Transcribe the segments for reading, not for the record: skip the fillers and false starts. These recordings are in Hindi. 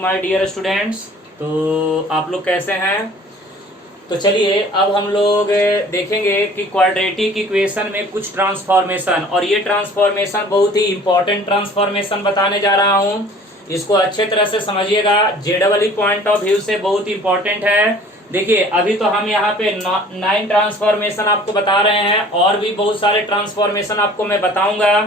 Morning my dear students. तो आप लोग कैसे हैं? तो चलिए अब हम लोग देखेंगे कि क्वाड्रेटिक इक्वेशन में कुछ ट्रांसफॉर्मेशन, और ये ट्रांसफॉर्मेशन बहुत ही इंपॉर्टेंट ट्रांसफॉर्मेशन बताने जा रहा हूँ। इसको अच्छे तरह से समझिएगा, जेडबल पॉइंट ऑफ व्यू से बहुत इंपॉर्टेंट है। देखिए अभी तो हम यहाँ पे 9 ट्रांसफॉर्मेशन आपको बता रहे हैं, और भी बहुत सारे ट्रांसफॉर्मेशन आपको मैं बताऊंगा,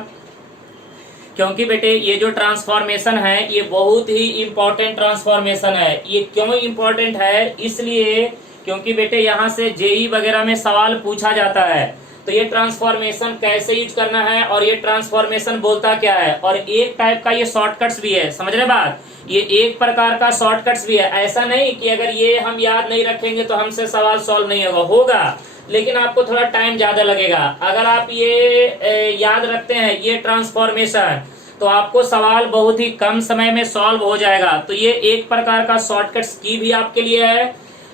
क्योंकि बेटे ये जो ट्रांसफॉर्मेशन है ये बहुत ही इंपॉर्टेंट ट्रांसफॉर्मेशन है। ये क्यों इंपॉर्टेंट है? इसलिए क्योंकि बेटे यहाँ से जेई वगैरह में सवाल पूछा जाता है। तो ये ट्रांसफॉर्मेशन कैसे यूज करना है और ये ट्रांसफॉर्मेशन बोलता क्या है, और एक टाइप का ये शॉर्टकट्स भी है। समझ रहे बात? ये एक प्रकार का शॉर्टकट्स भी है। ऐसा नहीं कि अगर ये हम याद नहीं रखेंगे तो हमसे सवाल सॉल्व नहीं होगा, लेकिन आपको थोड़ा टाइम ज्यादा लगेगा। अगर आप ये याद रखते हैं ये ट्रांसफॉर्मेशन, तो आपको सवाल बहुत ही कम समय में सॉल्व हो जाएगा। तो ये एक प्रकार का शॉर्टकट्स की भी आपके लिए है।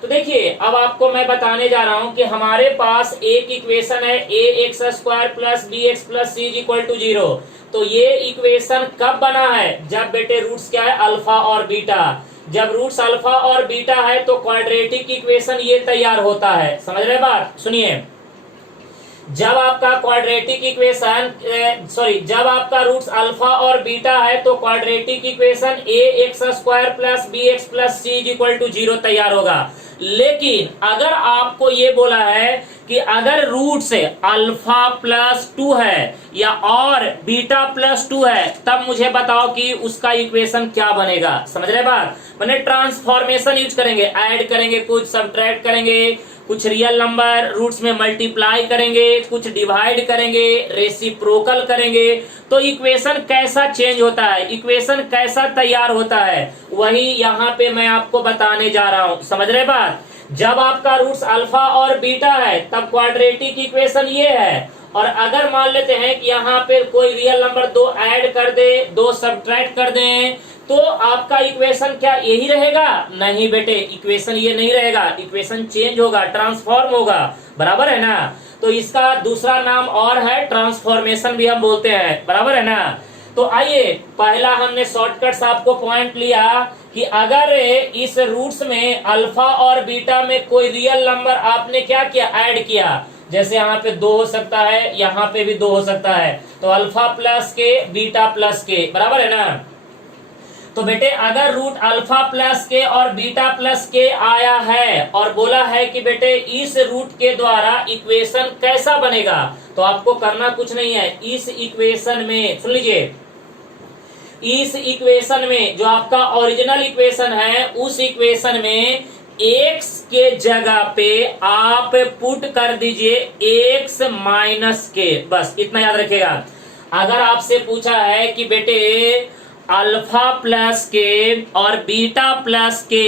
तो देखिए अब आपको मैं बताने जा रहा हूं कि हमारे पास एक इक्वेशन है A x square plus B x plus C equal to 0। तो ये इक्वेशन कब बना है? जब बेटे रूट्स क्या है? अल्फा और बीटा। जब रूट्स अल्फा और बीटा है तो क्वाड्रेटिक इक्वेशन ये तैयार होता है। समझ रहे बात? सुनिए, जब आपका क्वाड्रेटिक इक्वेशन जब आपका रूट्स अल्फा और बीटा है तो quadratic equation a x square plus B x plus C equal to 0 तैयार होगा। लेकिन अगर आपको ये बोला है कि अगर रूट से अल्फा प्लस 2 है या और बीटा प्लस 2 है, तब मुझे बताओ कि उसका इक्वेशन क्या बनेगा। समझ रहे बात? मैंने ट्रांसफॉर्मेशन यूज करेंगे, ऐड करेंगे, कुछ सब्ट्रैक्ट करेंगे, कुछ रियल नंबर रूट्स में मल्टीप्लाई करेंगे, कुछ डिवाइड करेंगे, रेसिप्रोकल करेंगे। तो इक्वेशन कैसा चेंज होता है, इक्वेशन कैसा तैयार होता है, वही यहाँ पे मैं आपको बताने जा रहा हूं। समझ रहे बात? जब आपका रूट्स अल्फा और बीटा है तब क्वाड्रेटिक इक्वेशन ये है, और अगर मान लेते हैं कि यहाँ पे कोई रियल नंबर 2 ऐड कर दे, 2 सब्ट्रैक्ट कर दें, तो आपका इक्वेशन क्या यही रहेगा? नहीं बेटे, इक्वेशन ये नहीं रहेगा, इक्वेशन चेंज होगा, ट्रांसफॉर्म होगा। बराबर है ना? तो इसका दूसरा नाम और है ट्रांसफॉर्मेशन भी हम बोलते हैं। बराबर है ना? तो आइए, पहला हमने शॉर्टकट्स आपको पॉइंट लिया कि अगर इस रूट्स में अल्फा और बीटा में कोई रियल नंबर आपने क्या किया? ऐड किया। जैसे यहाँ पे 2 हो सकता है, यहाँ पे भी 2 हो सकता है, तो अल्फा प्लस के बीटा प्लस के। बराबर है ना? तो बेटे अगर रूट अल्फा प्लस के और बीटा प्लस के आया है और बोला है कि बेटे इस रूट के द्वारा इक्वेशन कैसा बनेगा, तो आपको करना कुछ नहीं है। इस इक्वेशन में सुन लीजिए, इस इक्वेशन में जो आपका ओरिजिनल इक्वेशन है, उस इक्वेशन में x के जगह पे आप पुट कर दीजिए x माइनस के। बस इतना याद रखिएगा। अगर आपसे पूछा है कि बेटे अल्फा प्लस के और बीटा प्लस के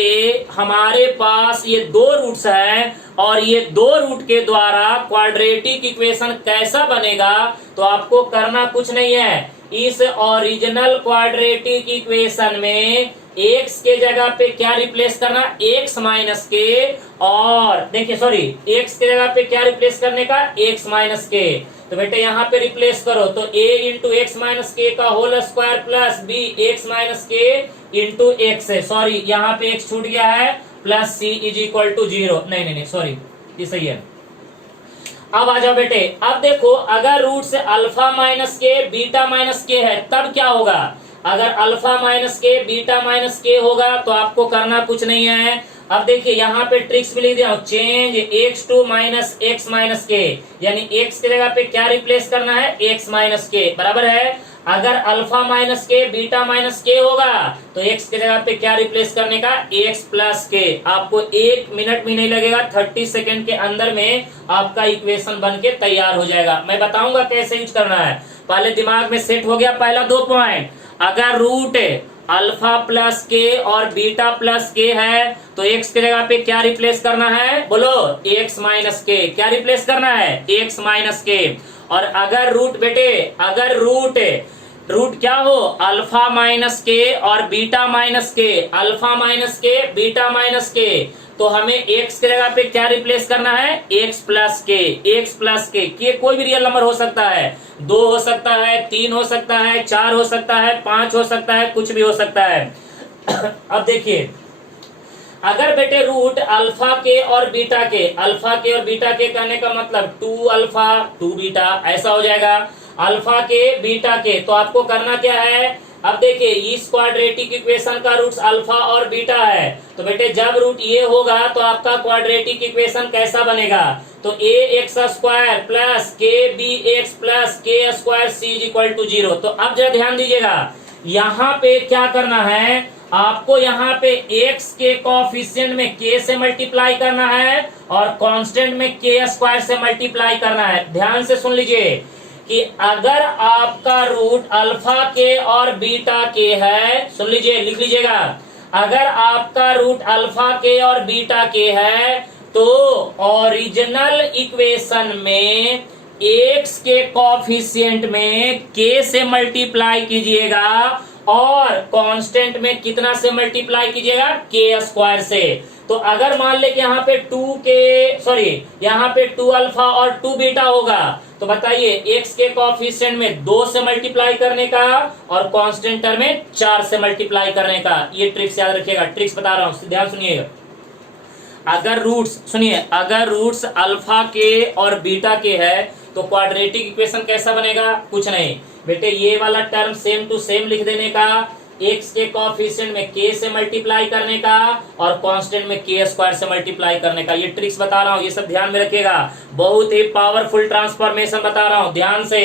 हमारे पास ये 2 रूट्स हैं, और ये 2 रूट के द्वारा क्वाड्रेटिक इक्वेशन कैसा बनेगा, तो आपको करना कुछ नहीं है। इस ओरिजिनल क्वाड्रेटिक इक्वेशन में x के जगह पे क्या रिप्लेस करना? x माइनस के, और देखिए x के जगह पे क्या रिप्लेस करने का? x माइनस के। तो बेटे यहाँ पे रिप्लेस करो, तो a into x minus k का whole square plus b x minus k into x है। सॉरी, यहाँ पे x छूट गया है, plus c is equal to 0। नहीं सॉरी, ये सही है। अब आ जाओ बेटे, अब देखो अगर रूट से अल्फा माइनस के बीटा माइनस के है तब क्या होगा? अगर अल्फा माइनस के बीटा माइनस के होगा तो आपको करना कुछ नहीं है। अब देखिए यहाँ पे ट्रिक्स भी लिख दिया, change x to minus x minus k, यानी एक्स की जगह पे क्या रिप्लेस करना है? एक्स माइनस के। बराबर है? अगर अल्फा माइनस के बीटा माइनस के होगा तो एक्स की जगह पे क्या रिप्लेस करने का? एक्स प्लस के। आपको 1 मिनट भी नहीं लगेगा, 30 सेकेंड के अंदर में आपका इक्वेशन बन के तैयार हो जाएगा। मैं बताऊंगा कैसे यूज करना है। पहले दिमाग में सेट हो गया पहला 2 पॉइंट। अगर रूट अल्फा प्लस के और बीटा प्लस के है तो एक्स की जगह पे क्या रिप्लेस करना है? बोलो, एक्स माइनस के। क्या रिप्लेस करना है? एक्स माइनस के। और अगर रूट बेटे, अगर रूट क्या हो? अल्फा माइनस के और बीटा माइनस के, अल्फा माइनस के बीटा माइनस के, तो हमें x की जगह पे क्या रिप्लेस करना है? x प्लस के। x प्लस के कोई भी रियल नंबर हो सकता है, 2 हो सकता है, 3 हो सकता है, 4 हो सकता है, 5 हो सकता है, कुछ भी हो सकता है। अब देखिए, अगर बेटे रूट अल्फा के और बीटा के, अल्फा के और बीटा के कहने का मतलब 2 अल्फा 2 बीटा ऐसा हो जाएगा, अल्फा के बीटा के, तो आपको करना क्या है, अब देखिए इस क्वाड्रेटिक इक्वेशन का रूट्स अल्फा और बीटा है, तो बेटे जब रूट ये होगा तो आपका क्वाड्रेटिक इक्वेशन कैसा बनेगा, तो a x square plus k b x plus k square c is equal to 0। तो अब जरा ध्यान दीजिएगा, यहाँ पे क्या करना है, आपको यहाँ पे x के कोएफिशिएंट में k से मल्टीप्लाई करना है और कांस्टेंट में k स्क्वायर से मल्टीप्लाई करना है। ध्यान से सुन लीजिए कि अगर आपका रूट अल्फा के और बीटा के है, सुन लीजिए लिख लीजिएगा, अगर आपका रूट अल्फा के और बीटा के है तो ओरिजिनल इक्वेशन में x के कोएफिशिएंट में k से मल्टीप्लाई कीजिएगा और कांस्टेंट में कितना से मल्टीप्लाई कीजिएगा, के स्क्वायर से। तो अगर मान ले कि यहाँ पे 2 अल्फा और 2 बीटा होगा, तो बताइए x के कोएफिशिएंट में 2 से मल्टीप्लाई करने का और कांस्टेंट टर्म में 4 से मल्टीप्लाई करने का। ये ट्रिक्स याद रखिएगा, ट्रिक्स बता रहा हूं, ध्यान सुनिएगा। अगर रूट्स सुनिए, अगर रूट्स अल्फा के और बीटा के है तो क्वाड्रेटिक इक्वेशन कैसा बनेगा, कुछ नहीं बेटे, ये वाला टर्म सेम टू सेम लिख देने का, x के कोएफिशिएंट में k से मल्टीप्लाई करने का और कांस्टेंट में k स्क्वायर से मल्टीप्लाई करने का। ये ट्रिक्स बता रहा हूँ, ये सब ध्यान में रखिएगा, बहुत ही पावरफुल ट्रांसफॉर्मेशन बता रहा हूँ, ध्यान से।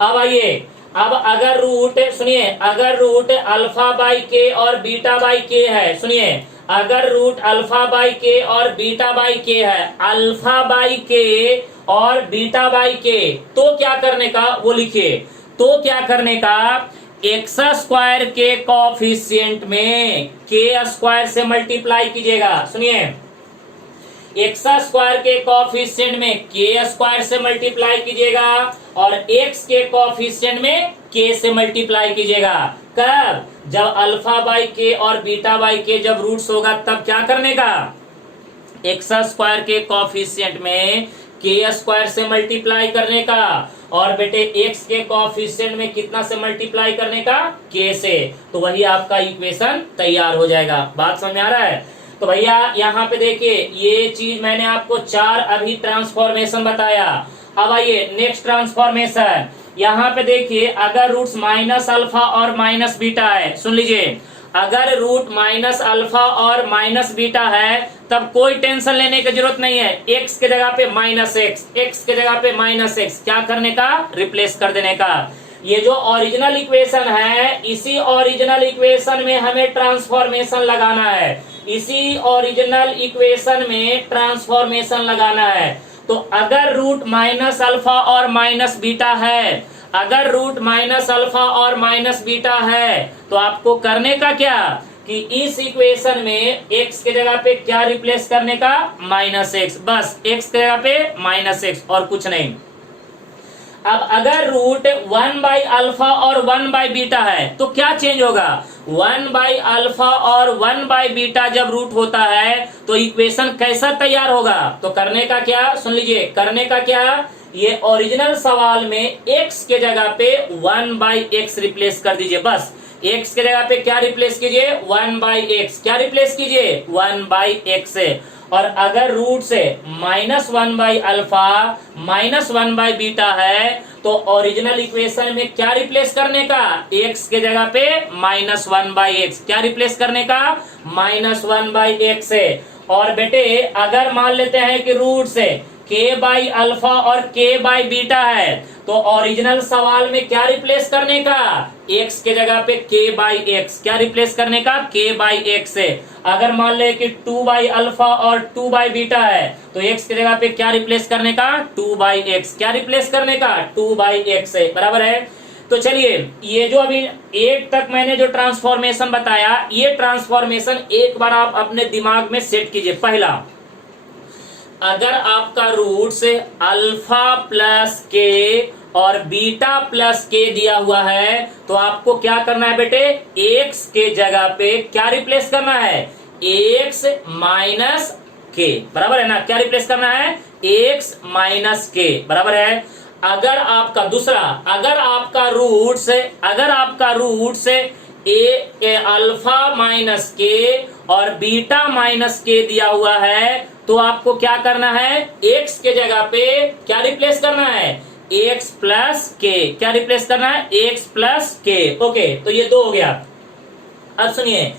अब आइए, अब अगर रूट सुनिए, अगर रूट अल्फा बाई के और बीटा बाई के है, सुनिए, अगर रूट अल्फा बाई के और बीटा बाई के है, अल्फा बाई के और बीटा बाई के, तो क्या करने का वो लिखिए, तो क्या करने का, एक्स स्क्वायर के कोएफिशिएंट में के स्क्वायर से मल्टीप्लाई कीजिएगा। सुनिए, एक्स स्क्वायर के कोएफिशिएंट में के स्क्वायर से मल्टीप्लाई कीजिएगा और एक्स के कोएफिशिएंट में के से मल्टीप्लाई कीजिएगा। कब, जब अल्फा बाई के और बीटा बाई के जब रूट्स होगा तब क्या करने का, एक्स स्क्वायर के कोएफिशिएंट में के स्क्वायर से मल्टीप्लाई करने का और बेटे एक्स के कोएफिशिएंट में कितना से मल्टीप्लाई करने का, के से। तो वही आपका इक्वेशन तैयार हो जाएगा। बात समझ में आ रहा है? तो भैया यहाँ पे देखिए, ये चीज मैंने आपको 4 अभी ट्रांसफॉर्मेशन बताया। अब आइए नेक्स्ट ट्रांसफॉर्मेशन, यहाँ पे देखिए, अगर रूट्स माइनस अल्फा और माइनस बीटा है, सुन लीजिए, अगर रूट माइनस अल्फा और माइनस बीटा है तब कोई टेंशन लेने की जरूरत नहीं है, एक्स के जगह पे माइनस एक्स, एक्स के जगह पे माइनस एक्स, क्या करने का, रिप्लेस कर देने का। ये जो ओरिजिनल इक्वेशन है, इसी ओरिजिनल इक्वेशन में हमें ट्रांसफॉर्मेशन लगाना है, इसी ओरिजिनल इक्वेशन में ट्रांसफॉर्मेशन लगाना है। तो अगर रूट माइनस अल्फा और माइनस बीटा है, अगर रूट माइनस अल्फा और माइनस बीटा है तो आपको करने का क्या कि इस इक्वेशन में x के जगह पे क्या रिप्लेस करने का, माइनस एक्स, बस x के जगह पे माइनस एक्स और कुछ नहीं। अब अगर रूट 1 बाई अल्फा और 1 बाई बीटा है तो क्या चेंज होगा, 1 बाई अल्फा और 1 बाई बीटा जब रूट होता है तो इक्वेशन कैसा तैयार होगा। तो करने का क्या, सुन लीजिए, करने का क्या, ये ओरिजिनल सवाल में x के जगह पे 1 बाई एक्स रिप्लेस कर दीजिए, बस x के जगह पे क्या रिप्लेस कीजिए, 1 बाई एक्स, क्या रिप्लेस कीजिए, 1 बाई एक्स से। और अगर रूट से minus 1 by alpha minus 1 by beta है तो ओरिजिनल इक्वेशन में क्या रिप्लेस करने का, x के जगह पे माइनस 1 बाई एक्स, क्या रिप्लेस करने का, माइनस 1 बाई एक्स से। और बेटे अगर मान लेते हैं कि रूट से k बाई अल्फा और k बाई बीटा है तो ओरिजिनल सवाल में क्या रिप्लेस करने का, x के जगह पे k बाई एक्स, क्या रिप्लेस करने का, k बाई एक्स से। अगर मान ले कि 2 बाई अल्फा और 2 बाई बीटा है तो x के जगह पे क्या रिप्लेस करने का, 2 बाई एक्स, क्या रिप्लेस करने का, 2 बाई एक्स से, बराबर है। तो चलिए, ये जो अभी 8 तक मैंने जो ट्रांसफॉर्मेशन बताया, ये ट्रांसफॉर्मेशन एक बार आप अपने दिमाग में सेट कीजिए। पहला, अगर आपका रूट से अल्फा प्लस के और बीटा प्लस के दिया हुआ है तो आपको क्या करना है बेटे, एक्स के जगह पे क्या रिप्लेस करना है, एक्स माइनस के, बराबर है ना, क्या रिप्लेस करना है, एक्स माइनस के, बराबर है। अगर आपका दूसरा, अगर आपका रूट से ए अल्फा माइनस के और बीटा माइनस के दिया हुआ है, तो आपको क्या करना है, एक्स के जगह पे क्या रिप्लेस करना है, एक्स प्लस के, क्या रिप्लेस करना है, एक्स प्लस के। ओके, तो ये दो हो गया। अब सुनिए,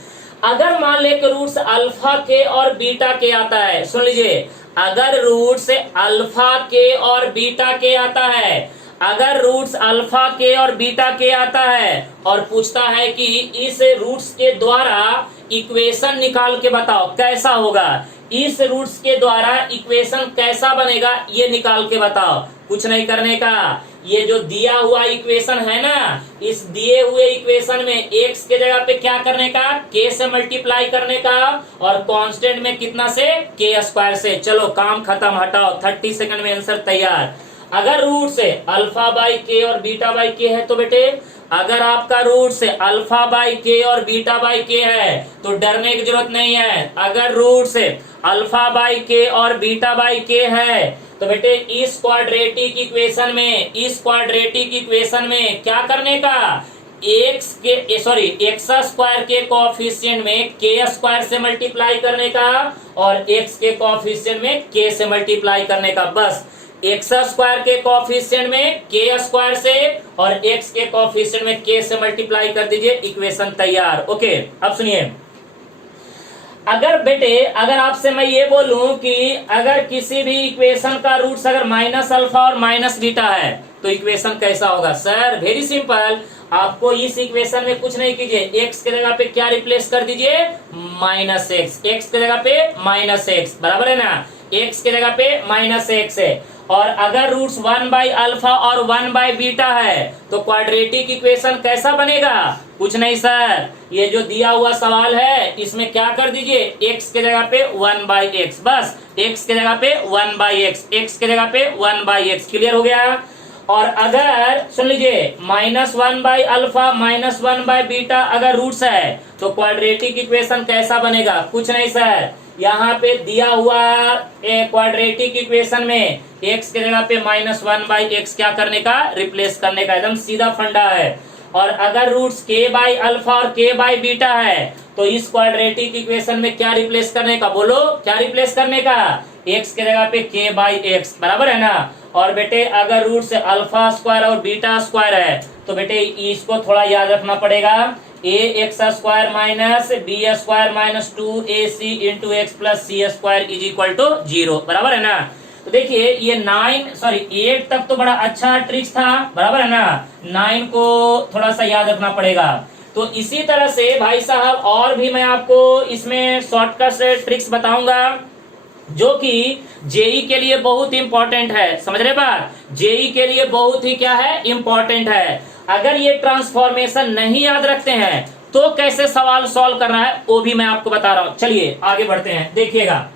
अगर मान ले कि रूट्स अल्फा के और बीटा के आता है, सुन लीजिए, अगर रूट्स अल्फा के और बीटा के आता है, अगर रूट्स अल्फा के और बीटा के आता है और पूछता है कि इस रूट्स के द्वारा इक्वेशन निकाल के बताओ कैसा होगा, इस रूट्स के द्वारा इक्वेशन कैसा बनेगा ये निकाल के बताओ, कुछ नहीं करने का। ये जो दिया हुआ इक्वेशन है ना, इस दिए हुए इक्वेशन में एक्स के जगह पे क्या करने का, के से मल्टीप्लाई करने का, और कांस्टेंट में कितना से, के स्क्वायर से। चलो काम खत्म, हटाओ, 30 सेकंड में आंसर तैयार। अगर रूट से अल्फा बाई के और बीटा बाई के है तो बेटे, अगर आपका रूट से अल्फा बाई के और बीटा बाई के है तो डरने की जरूरत नहीं है। अगर रूट से अल्फा बाई के और बीटा बाई के है तो बेटे इस क्वाड्रेटिक इक्वेशन में, इस क्वाड्रेटिक इक्वेशन में क्या करने का, एक्स के सॉरी एक्स स्क्वायर के कोएफिशिएंट में के स्क्वायर से मल्टीप्लाई करने का और एक्स के कोएफिशिएंट में के से मल्टीप्लाई करने का। बस एक्स स्क्वायर के कोएफिशिएंट में के स्क्वायर से और एक्स के कोएफिशिएंट में के से मल्टीप्लाई कर दीजिए, इक्वेशन तैयार। ओके, अब सुनिए, अगर बेटे अगर आपसे मैं ये बोलूं कि अगर किसी भी इक्वेशन का रूट्स अगर माइनस अल्फा और माइनस बीटा है तो इक्वेशन कैसा होगा। सर वेरी सिंपल, आपको इस इक्वेशन में कुछ नहीं कीजिए, एक्स के जगह पे क्या रिप्लेस कर दीजिए, माइनस एक्स, एक्स के जगह पे माइनस एक्स, बराबर है ना, एक्स के जगह पे माइनस एक्स है। और अगर रूट्स 1 बाई अल्फा और 1 बाई बीटा है तो क्वाड्रेटिक इक्वेशन कैसा बनेगा, कुछ नहीं सर, ये जो दिया हुआ सवाल है इसमें क्या कर दीजिए, एक्स के जगह पे 1 बाई एक्स, बस एक्स के जगह पे 1 बाई एक्स, एक्स के जगह पे 1 बाई एक्स, क्लियर हो गया। और अगर सुन लीजिए -1 बाई अल्फा -1 बाई बीटा अगर रूट्स है तो क्वाड्रेटिक इक्वेशन कैसा बनेगा, कुछ नहीं सर, यहाँ पे दिया हुआ क्वाड्रेटिक इक्वेशन में x के जगह पे -1 बाई एक्स क्या करने का, रिप्लेस करने का, एकदम सीधा फंडा है। और अगर रूट्स k बाई अल्फा और k बाई बीटा है तो इस क्वाड्रेटिक इक्वेशन में क्या रिप्लेस करने का, बोलो क्या रिप्लेस करने का, x के जगह पे k बाई एक्स, बराबर है ना। और बेटे अगर रूट से अल्फा स्क्वायर और बीटा स्क्वायर है तो बेटे इसको थोड़ा याद रखना पड़ेगा, A x square minus B square minus 2ac into X plus C square is equal to 0, बराबर है ना। तो देखिए ये 8 तक तो बड़ा अच्छा ट्रिक्स था, बराबर है ना, 9 को थोड़ा सा याद रखना पड़ेगा। तो इसी तरह से भाई साहब और भी मैं आपको इसमें शॉर्टकट से ट्रिक्स बताऊंगा जो कि जेई के लिए बहुत इंपॉर्टेंट है, समझ रहे बात, जेई के लिए बहुत ही क्या है, इंपॉर्टेंट है। अगर ये ट्रांसफॉर्मेशन नहीं याद रखते हैं तो कैसे सवाल सॉल्व करना है वो भी मैं आपको बता रहा हूं। चलिए आगे बढ़ते हैं, देखिएगा,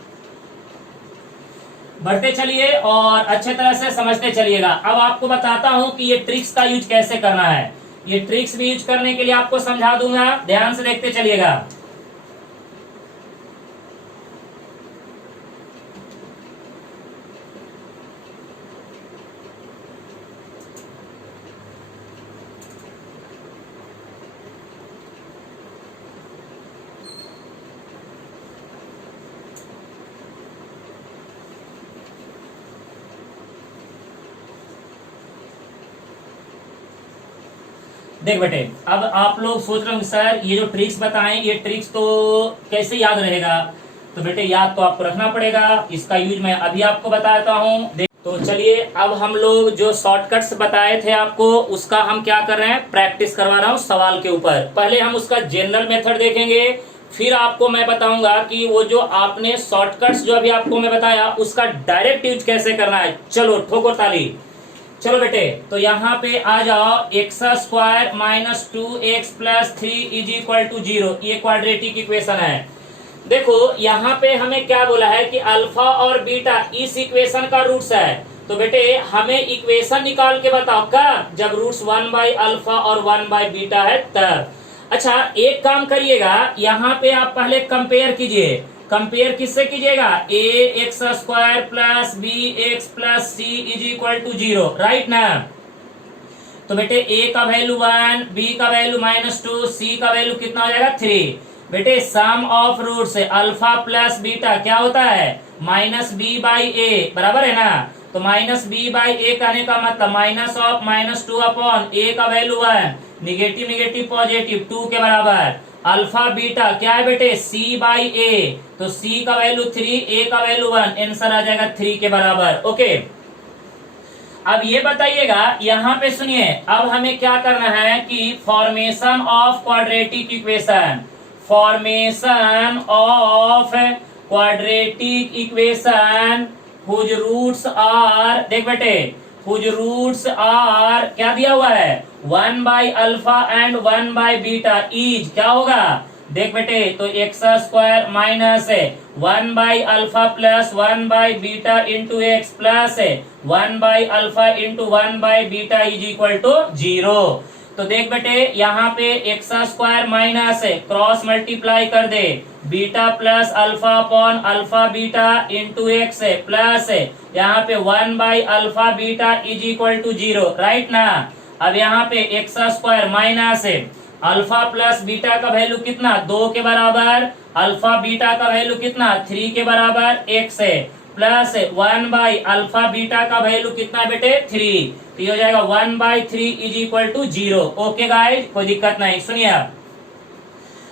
बढ़ते चलिए और अच्छे तरह से समझते चलिएगा। अब आपको बताता हूं कि ये ट्रिक्स का यूज कैसे करना है, ये ट्रिक्स भी यूज करने के लिए आपको समझा दूंगा, ध्यान से देखते चलिएगा। देख बेटे, अब आप लोग सोच रहे होंगे सर ये जो ट्रिक्स बताएं ये ट्रिक्स तो कैसे याद रहेगा, तो बेटे याद तो आपको रखना पड़ेगा, इसका यूज मैं अभी आपको बताता हूं। तो चलिए अब हम लोग जो शॉर्टकट्स बताए थे आपको उसका हम क्या कर रहे हैं, प्रैक्टिस करवा रहा हूं सवाल के ऊपर। पहले हम उसका जनरल मेथड देखेंगे, फिर आपको मैं बताऊंगा कि वो जो आपने शॉर्टकट्स जो अभी आपको मैं बताया उसका डायरेक्ट यूज कैसे करना है। चलो ठोको ताली, चलो बेटे, तो यहाँ पे आ जाओ, x square minus 2x plus 3 is equal to 0, ये क्वाड्रेटिक इक्वेशन है। देखो यहाँ पे हमें क्या बोला है कि अल्फा और बीटा इस इक्वेशन का रूट्स है, तो बेटे हमें इक्वेशन निकाल के बताओ कब, जब रूट्स 1 बाई अल्फा और 1 बाई बीटा है तब। अच्छा एक काम करिएगा, यहाँ पे आप पहले कंपेयर कीजिए, कंपेयर किससे कीजिएगा, A x square plus B x plus C is equal to 0, right ना। तो तो बेटे ए का वैल्यू 1, बी का वैल्यू -2, सी का वैल्यू कितना हो जाएगा 3। बेटे सम ऑफ रूट से अल्फा प्लस बीटा क्या होता है -b/a, बराबर है ना। तो -b/a कहने का मतलब -2 अपॉन a का वैल्यू 1, निगेटिव निगेटिव पॉजिटिव 2 के बराबर, अल्फा बीटा क्या है बेटे c/a, तो c का वैल्यू 3, a का वैल्यू 1, आंसर आ जाएगा 3 के बराबर। ओके, अब ये बताइएगा यहाँ पे सुनिए, अब हमें क्या करना है कि formation of quadratic equation, formation of quadratic equation whose roots are, देख बेटे हुज रूट्स आर क्या दिया हुआ है 1/अल्फा एंड 1/बीटा इज क्या होगा, देख बेटे तो x² माइनस 1/अल्फा प्लस 1/बीटा इंटू एक्स प्लस 1/अल्फा इंटू 1/बीटा इज इक्वल टू 0। तो देख बेटे यहाँ पे x² माइनस क्रॉस मल्टीप्लाई कर दे, beta plus alpha upon alpha beta into X plus यहाँ पे 1/अल्फा beta is equal to 0, right ना। अब यहाँ पे x² minus alpha plus beta का वैल्यू कितना 2 के बराबर, अल्फा बीटा का वैल्यू कितना 3 के बराबर x प्लस 1/अल्फा बीटा का वैल्यू कितना बेटे 3, तो ये हो जाएगा 1/3 is equal to 0। Okay guys, कोई दिक्कत नहीं। सुनिए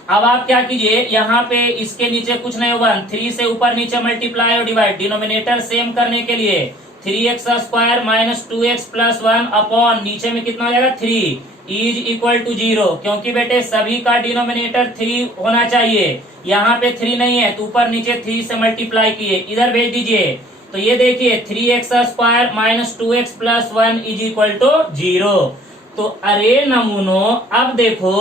अब आप क्या कीजिए, यहाँ पे इसके नीचे कुछ नहीं होगा, 3 से ऊपर नीचे मल्टीप्लाई और डिवाइड, डिनोमिनेटर सेम करने के लिए 3x² minus 2x plus 1 upon नीचे में कितना हो जाएगा 3 इज इक्वल टू 0, क्योंकि बेटे सभी का डिनोमिनेटर 3 होना चाहिए। यहाँ पे 3 नहीं है तो ऊपर नीचे 3 से मल्टीप्लाई किए, इधर भेज दीजिए। तो ये देखिए 3x² minus 2x plus 1 is equal to 0। तो अरे नमूनो अब देखो,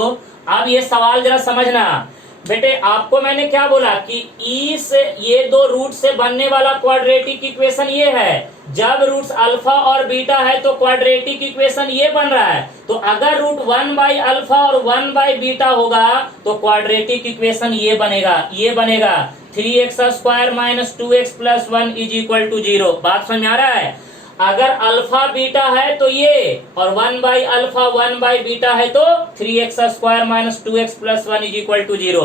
अब ये सवाल जरा समझना बेटे, आपको मैंने क्या बोला कि इस ये दो रूट से बनने वाला क्वाड्रेटिक इक्वेशन ये है, जब रूट्स अल्फा और बीटा है तो क्वाड्रेटिक इक्वेशन ये बन रहा है। तो अगर रूट 1/अल्फा और 1/बीटा होगा तो क्वाड्रेटिक इक्वेशन ये बनेगा, ये बनेगा 3x² minus 2x plus 1 is equal to 0। बात समझ में आ रहा है। अगर अल्फा बीटा है तो ये, और 1/अल्फा 1/बीटा है तो 3x² minus 2x plus 1 is equal to 0।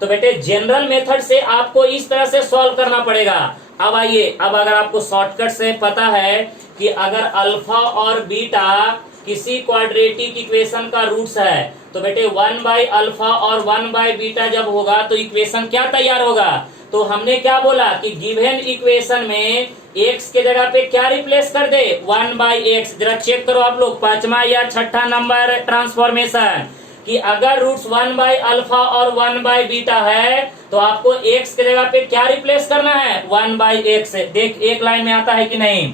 तो बेटे जनरल मेथड से आपको इस तरह से सॉल्व करना पड़ेगा। अब आइए, अब अगर आपको शॉर्टकट से पता है कि अगर अल्फा और बीटा किसी क्वाड्रेटिक इक्वेशन का रूट्स है तो बेटे 1/अल्फा और 1/बीटा जब होगा तो इक्वेशन क्या तैयार होगा। तो हमने क्या बोला कि गिवन इक्वेशन में x के जगह पे क्या रिप्लेस कर दे 1/x। जरा चेक करो आप लोग 5वां या 6ठा नंबर ट्रांसफॉर्मेशन कि अगर रूट्स 1/अल्फा और 1/बीटा है तो आपको x के जगह पे क्या रिप्लेस करना है 1/x। देख एक लाइन में आता है कि नहीं,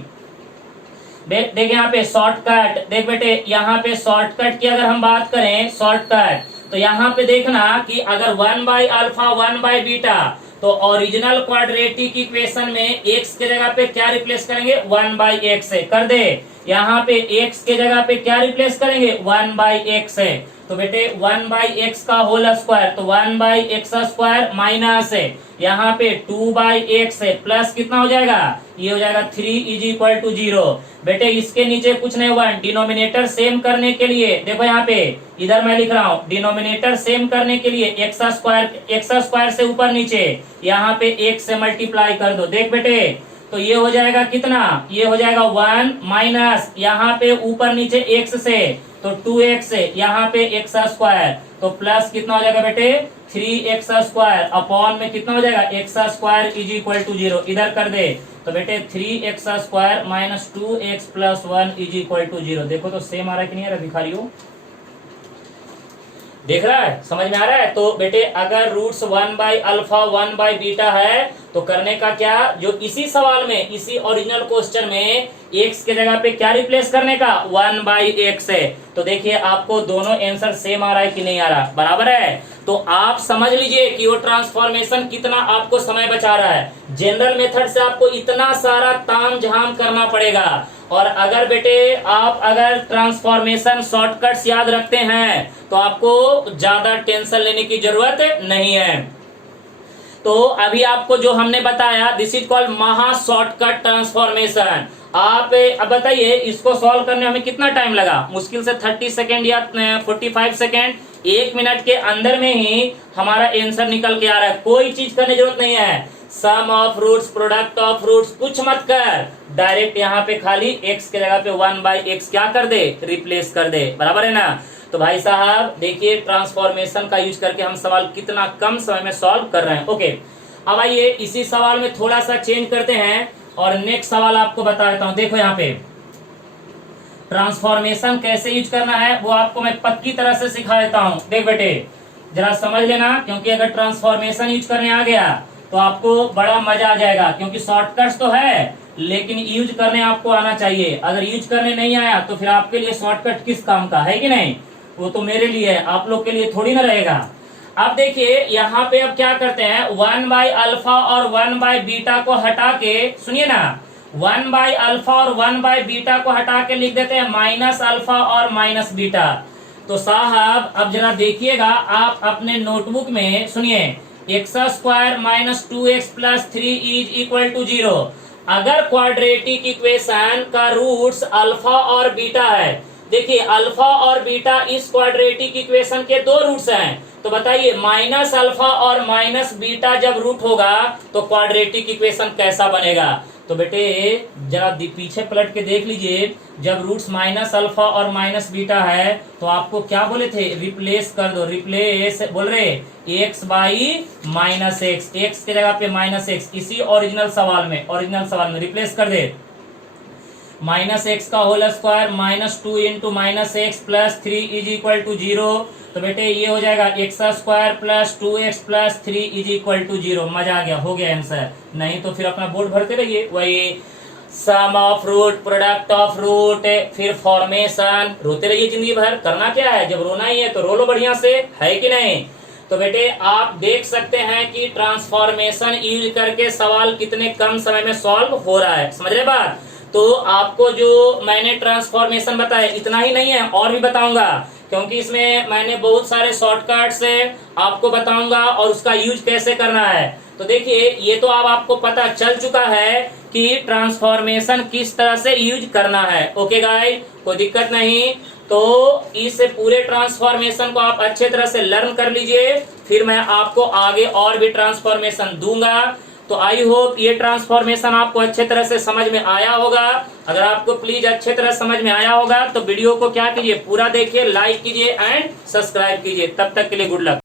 देख यहाँ पे शॉर्टकट, देख बेटे यहाँ पे शॉर्टकट की अगर हम बात करें शॉर्टकट, तो यहाँ पे देखना कि अगर 1/अल्फा 1/बीटा तो ओरिजिनल क्वाड्रेटिक इक्वेशन में x के जगह पे क्या रिप्लेस करेंगे 1/x कर दे, यहाँ पे x के जगह पे क्या रिप्लेस करेंगे 1/x है। तो बेटे 1/x का होल स्क्वायर, तो 1/x² माइनस यहाँ पे 2/x प्लस कितना हो जाएगा, ये हो जाएगा 3 इज इक्वल टू 0। बेटे इसके नीचे कुछ नहीं हुआ, डिनोमिनेटर सेम करने के लिए देखो यहाँ पे इधर मैं लिख रहा हूँ, डिनोमिनेटर सेम करने के लिए x² से ऊपर नीचे यहाँ पे 1 से मल्टीप्लाई कर दो। देख बेटे तो ये हो जाएगा कितना, ये हो जाएगा 1 माइनस यहाँ पे ऊपर नीचे x से तो 2x यहाँ पे x² तो प्लस कितना हो जाएगा बेटे 3x² अपॉन में कितना हो जाएगा x² इज इक्वल टू 0। इधर कर दे तो बेटे 3x² minus 2x plus 1 is equal to 0। देखो तो सेम आ रहा है कि नहीं आ रहा, दिखा रही हो, देख रहा है, समझ में आ रहा है। तो बेटे अगर रूट्स 1/अल्फा 1/बीटा है तो करने का क्या, जो इसी सवाल में इसी ओरिजिनल क्वेश्चन में x के जगह पे क्या रिप्लेस करने का 1/x है। तो देखिए आपको दोनों आंसर सेम आ रहा है कि नहीं आ रहा, बराबर है। तो आप समझ लीजिए कि वो ट्रांसफॉर्मेशन कितना आपको समय बचा रहा है। जनरल मेथड से आपको इतना सारा ताम झाम करना पड़ेगा, और अगर बेटे आप अगर ट्रांसफॉर्मेशन शॉर्टकट्स याद रखते हैं तो आपको ज्यादा टेंशन लेने की जरूरत नहीं है। तो अभी आपको जो हमने बताया दिस इज कॉल्ड महा शॉर्टकट ट्रांसफॉर्मेशन। आप अब बताइए इसको सॉल्व करने में हमें कितना टाइम लगा, मुश्किल से 30 सेकेंड या 45 सेकेंड, 1 मिनट के अंदर में ही हमारा आंसर निकल के आ रहा है। कोई चीज करने की जरूरत नहीं है, sum of roots, product of roots कुछ मत कर, डायरेक्ट यहाँ पे खाली x के जगह पे 1/x क्या कर दे, रिप्लेस कर दे, बराबर है ना। तो भाई साहब देखिए ट्रांसफॉर्मेशन का यूज करके हम सवाल कितना कम समय में सॉल्व कर रहे हैं। ओके, अब आइए इसी सवाल में थोड़ा सा चेंज करते हैं और नेक्स्ट सवाल आपको बता देता हूं। देखो यहाँ पे ट्रांसफॉर्मेशन कैसे यूज करना है वो आपको मैं पक्की तरह से सिखा देता हूं। देख बेटे जरा समझ लेना, क्योंकि अगर ट्रांसफॉर्मेशन यूज करने आ गया तो आपको बड़ा मजा आ जाएगा, क्योंकि शॉर्टकट्स तो है लेकिन यूज करने आपको आना चाहिए। अगर यूज करने नहीं आया तो फिर आपके लिए शॉर्टकट किस काम का है कि नहीं, वो तो मेरे लिए है, आप लोग के लिए थोड़ी ना रहेगा। अब देखिए यहाँ पे अब क्या करते हैं, 1/अल्फा और 1/बीटा को हटा के, सुनिए ना, 1/अल्फा और 1/बीटा को हटा के लिख देते हैं -अल्फा और -बीटा। तो साहब अब जरा देखिएगा आप अपने नोटबुक में, सुनिए, x² - 2x + 3 = 0। अगर क्वाड्रेटिक इक्वेशन का रूट्स अल्फा और बीटा है, देखिए अल्फा और बीटा इस क्वाड्रेटिक इक्वेशन के दो रूट्स हैं, तो बताइए -अल्फा और -बीटा जब रूट होगा तो क्वाड्रेटिक इक्वेशन कैसा बनेगा। तो बेटे जरा पीछे पलट के देख लीजिए, जब रूट्स -अल्फा और -बीटा है तो आपको क्या बोले थे, रिप्लेस कर दो, रिप्लेस बोल रहे x/-x, x के जगह पे -x, इसी ओरिजिनल सवाल में रिप्लेस कर दे, -x का होल स्क्वायर -2 × -x + 3 = 0। तो बेटे ये हो जाएगा x² + 2x + 3 = 0। मजा आ गया, हो गया आंसर। नहीं तो फिर अपना बोर्ड भरते रहिए, वही sum of root, product of root, फिर फॉर्मेशन, रोते रहिए जिंदगी भर। करना क्या है, जब रोना ही है तो रो लो बढ़िया से, है कि नहीं। तो बेटे आप देख सकते हैं कि ट्रांसफॉर्मेशन यूज करके सवाल कितने कम समय में सॉल्व हो रहा है, समझ रहे बात। तो आपको जो मैंने ट्रांसफॉर्मेशन बताया इतना ही नहीं है, और भी बताऊंगा, क्योंकि इसमें मैंने बहुत सारे शॉर्टकट्स आपको बताऊंगा और उसका यूज कैसे करना है। तो देखिए ये तो अब आपको पता चल चुका है कि ट्रांसफॉर्मेशन किस तरह से यूज करना है। ओके गाइस, कोई दिक्कत नहीं। तो इस पूरे ट्रांसफॉर्मेशन को आप अच्छे तरह से लर्न कर लीजिए, फिर मैं आपको आगे और भी ट्रांसफॉर्मेशन दूंगा। तो आई होप ये ट्रांसफॉर्मेशन आपको अच्छे तरह से समझ में आया होगा। अगर आपको प्लीज अच्छे तरह समझ में आया होगा तो वीडियो को क्या कीजिए, पूरा देखिए, लाइक कीजिए एंड सब्सक्राइब कीजिए। तब तक के लिए गुड लक।